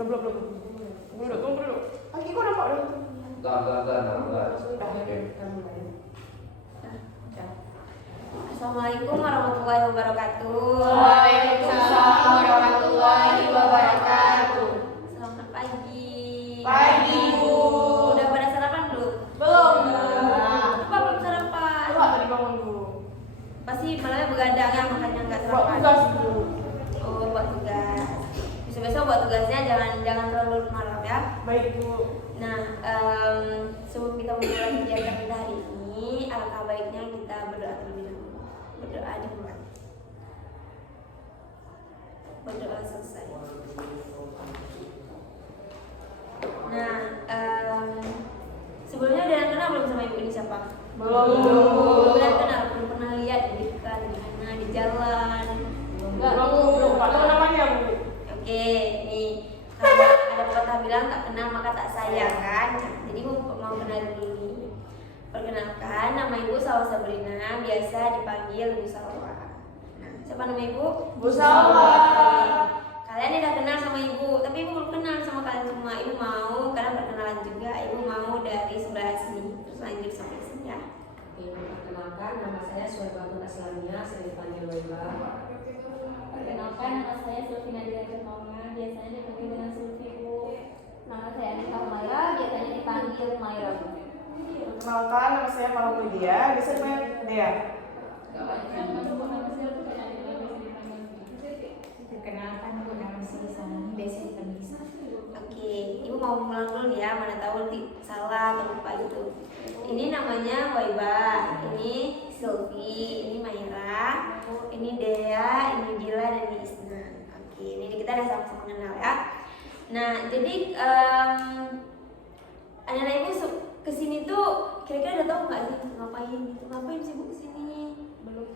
Tunggu dulu. Kaki kok nampak dong? Enggak. Assalamualaikum warahmatullahi wabarakatuh. Waalaikumsalam warahmatullahi wabarakatuh. Selamat pagi. Pagi, Bu. Udah pada sarapan belum? Belum. Kenapa belum sarapan? Coba tadi bangun dulu. Pasti malamnya begadang ya, makanya nggak Buat sarapan. tugas dulu. Oh, buat tugas. Besok buat tugasnya jangan terlalu malam ya. Baik, Bu. Nah, sebelum kita mulai kegiatan kita hari ini, alangkah baiknya kita berdoa terlebih dahulu. Berdoa dimulai. Berdoa selesai. Nah, sebelumnya udah kenal belum sama ibu ini siapa? Belum. Belum kenal, belum pernah lihat di dekat, di mana, di jalan. Belum. Pak tahu namanya, Bu. Oke, nih kalau ada pepatah bilang tak kenal maka tak sayang kan. Nah, jadi ibu mau kenalin dulu nih. Perkenalkan, nama ibu Salwa Sabrina, biasa dipanggil Bu Salwa. Nah, siapa nama ibu? Bu Salwa. Kalian udah kenal sama ibu, tapi ibu belum kenal sama kalian semua. Ibu mau, karena perkenalan juga, ibu mau dari sebelah sini, terus lanjut sampai sini ya. Oke, perkenalkan nama saya Suwaibatun Aslamia, sering dipanggil Waiba. Perkenalkan, nama saya Sulfina Diraja Mauna, biasanya dipanggil dengan Sulfi, Bu. Nama saya Anita Humaira, biasanya dipanggil Maira, Bu. Perkenalkan, nama saya Farah Widya, bisa dipanggil Dea. Perkenalkan, Bu, nama saya Sani, biasa dipanggil Sani. Oke, ibu mau ngulang dulu nih ya, mana tahu nanti salah atau lupa gitu. Ini namanya Waiba, ini Sulfi, ini Maira, ini Dea, ini Dila, dan ini Isna. Oke, ini kita udah sama-sama kenal ya. Nah, jadi anak-anak ibu kesini tuh kira-kira udah tahu nggak sih ngapain gitu? Ngapain sih bu kesini? Belum,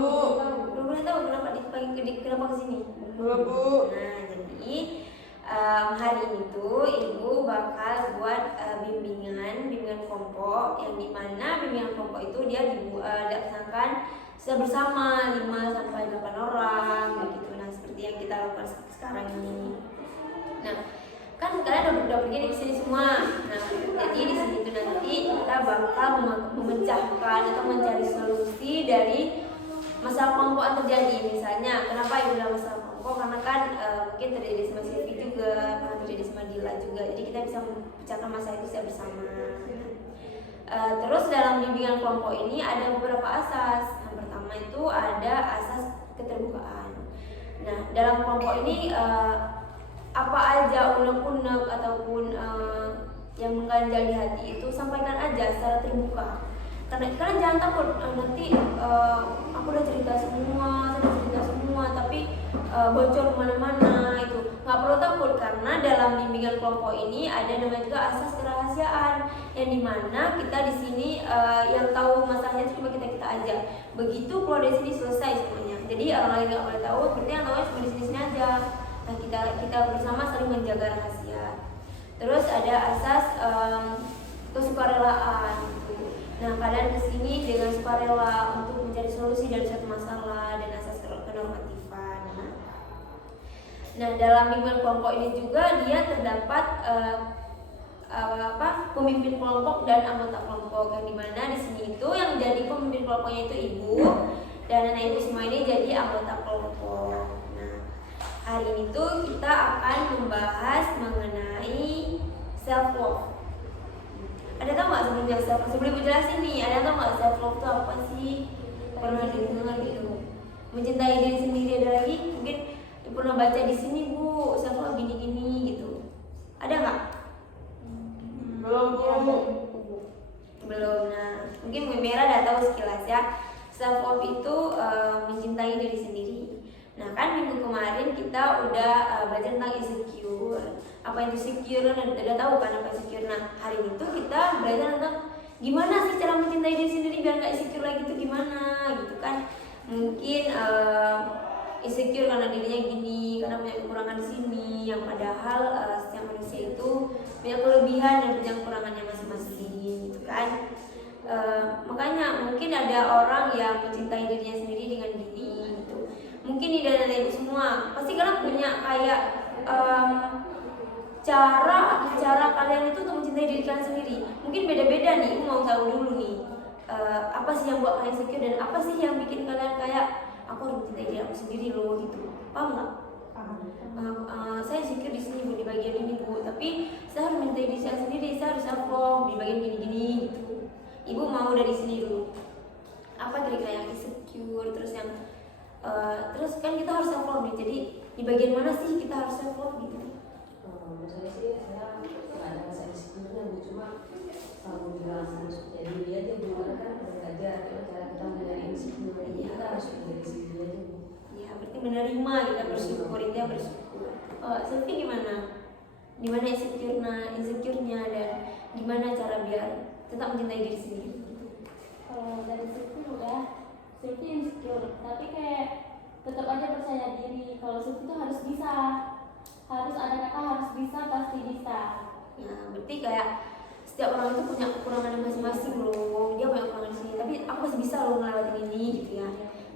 Bu. Belum pernah tahu kenapa kenapa kesini? Belum, Bu. Nah, jadi hari ini tuh ibu bakal buat bimbingan kelompok yang dimana bimbingan kelompok itu dia dilaksanakan secara bersama 5-8 orang begitu. Nah, seperti yang kita lakukan sekarang ini. Nah, kan kalian udah pergi di sini semua. Nah, jadi di sini tuh nanti kita bakal memecahkan atau mencari solusi dari masalah kelompok yang terjadi. Misalnya, kenapa ibu bilang masalah kelompok? Karena kan mungkin terjadi sama Silvi juga, pernah terjadi sama Dila juga. Jadi kita bisa memecahkan masalah itu secara bersama. Terus dalam bimbingan kelompok ini ada beberapa asas. Yang pertama itu ada asas keterbukaan. Nah, dalam kelompok ini apa aja unek-unek ataupun yang mengganjal di hati itu sampaikan aja secara terbuka. Karena kalian jangan takut nanti aku udah cerita semua, tapi bocor kemana-mana itu nggak perlu takut, karena dalam bimbingan kelompok ini ada namanya juga asas kerahasiaan yang dimana kita di sini yang tahu masalahnya itu cuma kita aja. Begitu keluar dari sini selesai semuanya. Jadi orang lain nggak boleh tahu, berarti yang tahu cuma di sini aja. Nah, kita bersama saling menjaga rahasia. Terus ada asas kesukarelaan gitu. Nah, kalian kesini dengan sukarela untuk mencari solusi dari suatu masalah dan asas kenormatifan. Nah, dalam bimbingan kelompok ini juga dia terdapat pemimpin kelompok dan anggota kelompok, yang dimana di sini itu yang jadi pemimpin kelompoknya itu ibu dan anak ibu semua ini jadi anggota kelompok. Nah, hari ini tuh kita akan membahas mengenai self love. Ada tau nggak sebelumnya self love? Sebelum jelasin nih, ada tau nggak self love itu apa sih? Pernah dengar gitu? Mencintai diri sendiri. Ada lagi mungkin pernah baca di sini bu, self love gini gitu. Ada nggak? Belum. Nah, mungkin Bu Mera udah tahu sekilas ya. Self love itu mencintai diri sendiri. Nah, kan minggu kemarin kita udah belajar tentang insecure. Apa itu insecure? Udah tahu kan apa insecure? Nah, hari ini tuh kita belajar tentang gimana sih cara mencintai diri sendiri biar nggak insecure lagi tuh gimana gitu kan? Mungkin insecure karena dirinya gini, karena punya kekurangan di sini, yang padahal setiap manusia itu punya kelebihan dan punya kekurangannya masing-masing gitu kan? Makanya mungkin ada orang yang mencintai dirinya sendiri dengan gini gitu. Mungkin di dalam ibu semua pasti kalian punya kayak cara kalian itu untuk mencintai diri kalian sendiri. Mungkin beda-beda nih. Ibu mau tahu dulu nih, apa sih yang buat kalian insecure dan apa sih yang bikin kalian kayak aku harus mencintai diri aku sendiri loh gitu. Paham nggak? Saya insecure di sini Bu, di bagian ini Bu, tapi saya harus mencintai diri saya sendiri, saya harus self love di bagian gini-gini gitu. Ibu mau dari sini dulu. Apa kira-kira yang insecure, terus yang terus kan kita harus self love nih. Jadi di bagian mana sih kita harus self love gitu? Menurut saya sih, saya nggak ada rasa insecure-nya Bu, cuma selalu bilang jadi dia aja Bu, karena kan belajar cara kita mengenai insecure, kita harus menjadi sendiri aja Bu. Ya, berarti menerima, kita bersyukur, itu yang bersyukur. Selfie gimana? Gimana insecure-nya dan gimana cara biar tetap mencintai diri sendiri? Kalau dari Silvi udah, Silvi insecure, tapi kayak tetap aja percaya diri. Kalau Silvi itu harus bisa, harus ada kata harus bisa, pasti bisa. Ya, berarti kayak setiap orang itu punya kekurangan masing-masing loh. Dia punya kekurangan di sini, tapi aku masih bisa loh ngelewatin ini gitu ya.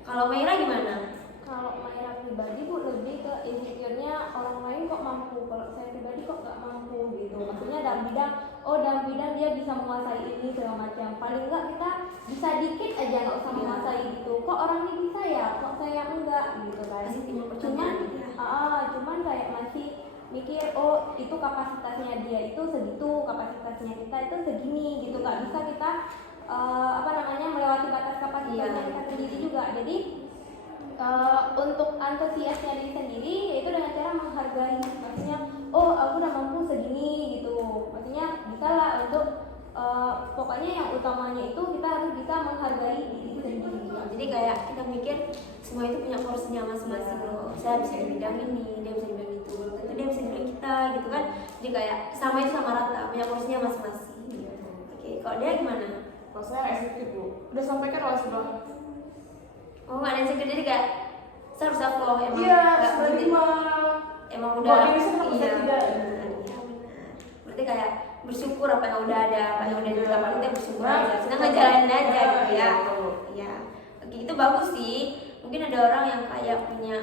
Kalau Maira gimana? Kalau Maira pribadi Bu lebih ke insecure-nya orang lain kok mampu, kalau saya pribadi kok nggak mampu gitu. Maksudnya dalam bidang dia bisa menguasai ini segala macam. Paling enggak kita bisa dikit aja nggak usah menguasai gitu. Kok orang ini bisa ya, kok saya enggak gitu kan. Masih punya Cuman, pertanyaan gitu ya. cuman kayak masih mikir oh itu kapasitasnya dia itu segitu, kapasitasnya kita itu segini gitu. Nggak bisa kita melewati batas kapasitasnya kita sendiri juga. Jadi untuk antusiasnya diri sendiri yaitu dengan cara menghargai, maksudnya oh aku udah mampu segini gitu, maksudnya bisa lah untuk pokoknya yang utamanya itu kita harus bisa menghargai diri sendiri. Jadi kayak kita mikir semua itu punya porsinya masing-masing loh. Saya bisa di bidang ini, dia bisa di bidang itu, belum tentu dia bisa di bidang kita gitu kan. Jadi kayak sama itu sama rata, punya porsinya masing-masing gitu. Oke, kalau dia gimana? Kalau saya insecure Bu, udah sampaikan loh sebelum. Oh, nggak ada insecure, jadi kayak saya harus self love emang. Iya, nggak penting. menerima. Emang Buat udah. diri sendiri, Iya, saya tidak. benar. Berarti kayak bersyukur apa yang udah ada, apa yang udah dilakukan kita bersyukur aja. Kita ngejalanin aja gitu ya. Iya. Oke, itu bagus sih. Mungkin ada orang yang kayak punya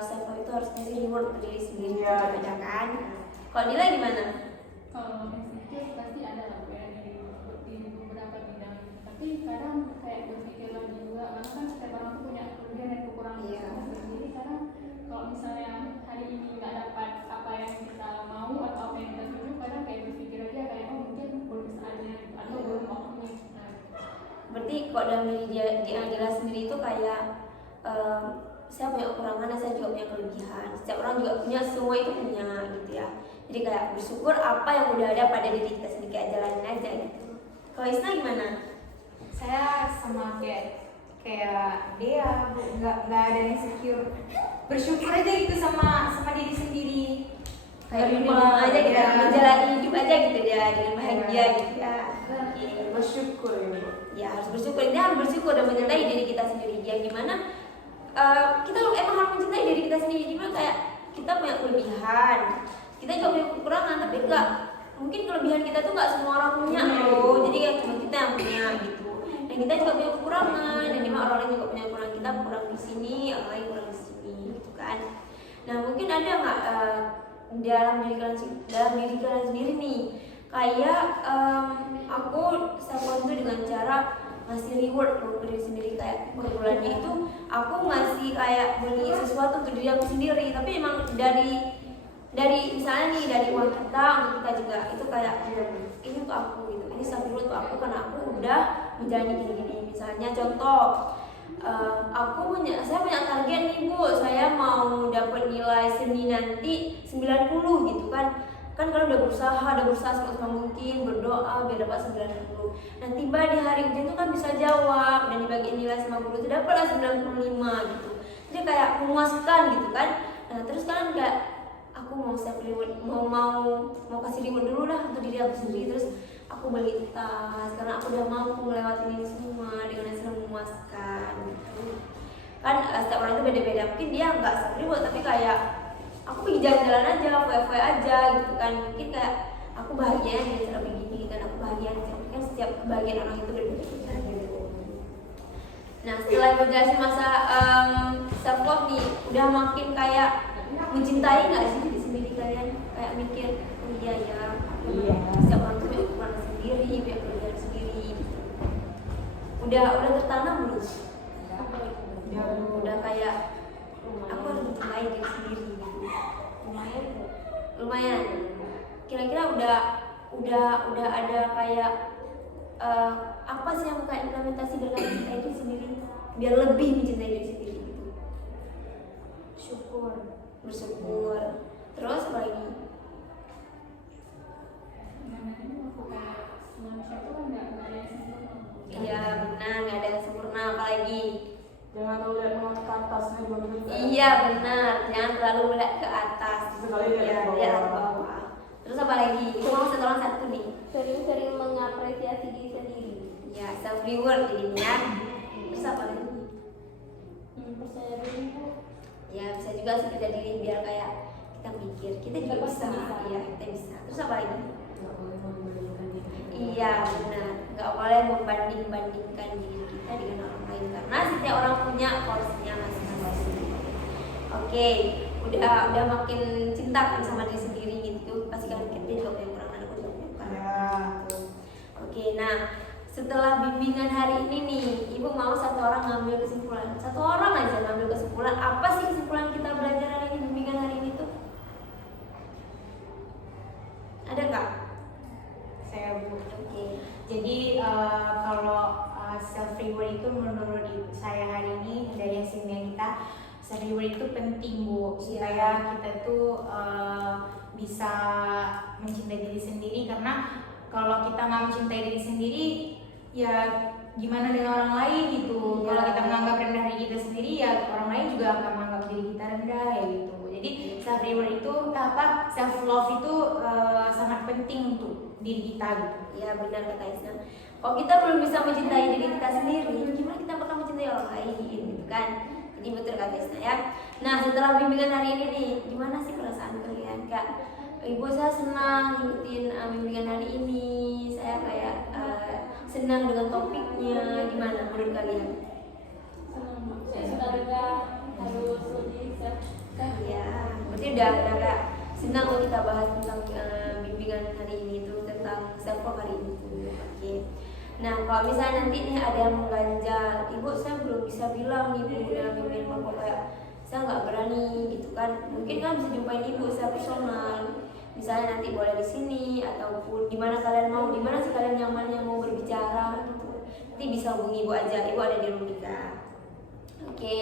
self love itu harus ngasih reward ke diri sendiri, Iya. aja kan. Kalau Dila gimana? Kalau insecure pasti ada lah kayak di beberapa bidang, tapi kadang kayak berpikir lagi juga karena kan setiap orang tuh punya kelebihan dan kekurangan Iya. masing-masing. Jadi kadang kalau misalnya hari ini nggak dapat apa yang kita mau atau apa yang kita tuju, kadang kayak berpikir aja kayak oh mungkin belum saatnya atau belum waktunya. Nah, Berarti kok dalam diri dia Dila sendiri itu kayak saya punya kekurangan dan saya juga punya kelebihan. Setiap orang juga punya, semua itu punya gitu ya. Jadi kayak bersyukur apa yang udah ada pada diri kita sendiri, kayak jalanin aja gitu. Kalau Isna gimana? Saya sama kayak dia Bu, nggak ada insecure, bersyukur aja gitu sama diri sendiri. Kayak Terima minum aja gitu, ya. menjalani hidup aja gitu ya dengan bahagia gitu ya. Oke. Bersyukur ya Bu. Ya harus bersyukur, ini harus bersyukur dan mencintai diri kita sendiri. Yang gimana kita emang harus mencintai diri kita sendiri. Gimana kayak kita punya kelebihan, kita juga punya kekurangan, tapi enggak mungkin kelebihan kita tuh nggak semua orang punya loh. Jadi kayak cuma kita yang punya gitu. Dan kita juga punya kekurangan, dan dimana orang lain juga punya kekurangan. Kita kurang di sini, orang lain kurang di sini gitu kan. Nah mungkin ada nggak dalam diri kalian sendiri nih kayak aku self itu dengan cara ngasih reward ke diri sendiri, kayak per bulannya itu aku ngasih kayak beli sesuatu untuk diri aku sendiri, tapi emang dari misalnya nih dari uang kita untuk kita juga, itu kayak ini untuk aku gitu, ini self reward untuk aku karena aku udah menjalani gini-gini. Misalnya contoh saya punya target nih Bu, saya mau dapat nilai seni nanti 90 gitu kan kalau udah berusaha semaksimal mungkin, berdoa biar dapat 90. Nah tiba di hari ujian itu kan bisa jawab dan dibagi nilai 50 itu dapatlah 95 gitu. Jadi kayak memuaskan gitu kan. Nah terus kalian kayak aku mau self reward, mau kasih reward dulu lah untuk diri aku sendiri. Terus aku beli tas karena aku udah mampu melewati ini semua dengan hasil memuaskan gitu. Kan setiap orang itu beda-beda, mungkin dia nggak self reward tapi kayak aku pergi jalan-jalan aja, foya-foya aja gitu kan. Mungkin kayak aku bahagia dengan cara begini kan, aku bahagia kan setiap kebahagiaan orang itu berbeda-beda gitu. Nah setelah menjelaskan masa self love nih, udah makin kayak mencintai nggak sih diri sendiri kalian kayak mikir, oh iya ya, Iya. setiap orang tuh punya kekurangan sendiri, punya kelebihan sendiri. Udah tertanam belum? Udah kayak aku harus mencintai diri sendiri gitu. Lumayan. Kira-kira udah ada kayak apa sih yang kayak implementasi biar kalian mencintai diri sendiri, biar lebih mencintai diri sendiri gitu. Bersyukur. Terus apa lagi? Manusia itu kan nggak ada yang sempurna. Iya benar, nggak ada yang sempurna. Apalagi? Jangan terlalu lihat menoleh ke atasnya juga begitu. Iya benar, jangan terlalu melihat ke atas. Sekali lihat Ya, ke bawah. lihat ke bawah. Terus apa lagi? Itu mau satu nih. Sering-sering mengapresiasi diri sendiri. Ya, self reward jadinya. Terus apa lagi? Percaya diri Bu. Ya bisa juga sih percaya diri biar kayak kita mikir kita juga bisa. Iya kita bisa. Terus apa lagi? Nggak boleh membandingkan diri. Iya benar, nggak boleh membanding-bandingkan diri kita dengan orang lain karena setiap orang punya porsinya masing-masing. Oke, udah makin cinta kan sama diri sendiri gitu, pasti kan kita juga punya kekurangan, aku juga punya kekurangan. Ya. Oke, nah setelah bimbingan hari ini nih, ibu mau satu orang ngambil kesimpulan, satu orang aja ngambil kesimpulan. Apa sih kesimpulan kita belajar hari ini, bimbingan hari ini tuh? Ada nggak? Saya Bu. Oke. Jadi kalau self reward itu menurut saya hari ini dari hasilnya kita, self reward itu penting Bu, supaya kita tuh bisa mencintai diri sendiri. Karena kalau kita nggak mencintai diri sendiri, ya gimana dengan orang lain gitu. Iya. Kalau kita menganggap rendah diri kita sendiri, ya orang lain juga akan menganggap diri kita rendah ya gitu. Jadi self reward itu self love itu sangat penting untuk diri kita gitu. Ya benar kata Isna. Kalau kita belum bisa mencintai diri kita sendiri, gimana kita bakal mencintai orang lain gitu kan? Jadi betul kata Isna ya. Nah setelah bimbingan hari ini nih, gimana sih perasaan kalian Kak? Ibu saya senang ngikutin bimbingan hari ini. Saya kayak senang dengan topiknya. Gimana menurut kalian? Saya sudah juga harus lebih self. Ya, berarti udah Kak senang loh kita bahas tentang bimbingan hari ini itu tentang self love hari ini. Oke. Nah kalau misalnya nanti nih ada yang mengganjal, ibu saya belum bisa bilang nih bu dalam bimbingan kelompok kayak saya nggak berani gitu kan. Mungkin kan bisa jumpain ibu secara personal. Misalnya nanti boleh di sini ataupun di mana kalian mau, di mana sih kalian nyaman yang mau berbicara gitu. Nanti bisa hubungi ibu aja, ibu ada di Rumika. Oke.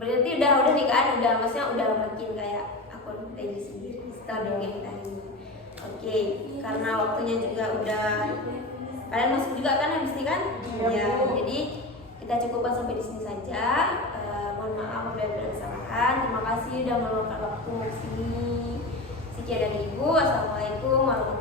Berarti udah nih kan, maksudnya udah makin kayak aku mencintai diri sendiri setelah bimbingan hari ini. Oke, karena waktunya juga udah kalian masuk juga kan habis ini kan? Ya, jadi kita cukupkan sampai di sini saja. Mohon maaf apabila ada kesalahan. Terima kasih sudah meluangkan waktu di sini. Sekian dari Ibu. Assalamualaikum warahmatullahi wabarakatuh.